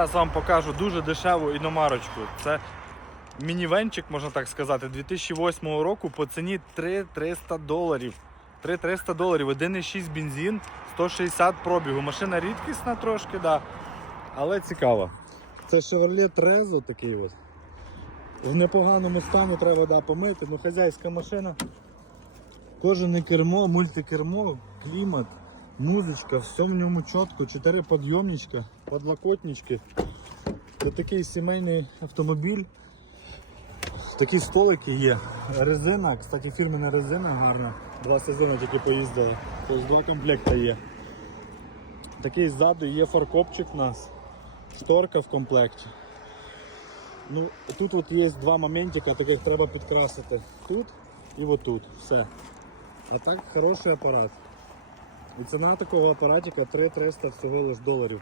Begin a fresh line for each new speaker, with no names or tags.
Зараз вам покажу дуже дешеву іномарочку. Це мінівенчик, можна так сказати, 2008 року по ціні 3300 доларів. 3300 доларів, 1,6 бензин, 160 пробігу. Машина рідкісна трошки, да. але цікава. Це Chevrolet Trezzo такий ось. В непоганому стані треба да, помити, ну хазяйська машина. Кожане кермо, мультикермо, клімат, музичка, все в ньому чітко, 4 підйомничка, подлокотнички. Це такий сімейний автомобіль. Такі столики є. Резина, кстати, фірмена резина гарна. Два сезони тільки поїздили. Тобто два комплекти є. Такий ззаду є фаркопчик у нас. Шторка в комплекті. Ну, тут от є два моментика, таких треба підкрасити. Тут і отут. Все. А так хороший апарат. І ціна такого апаратика 3300 всього лиш доларів.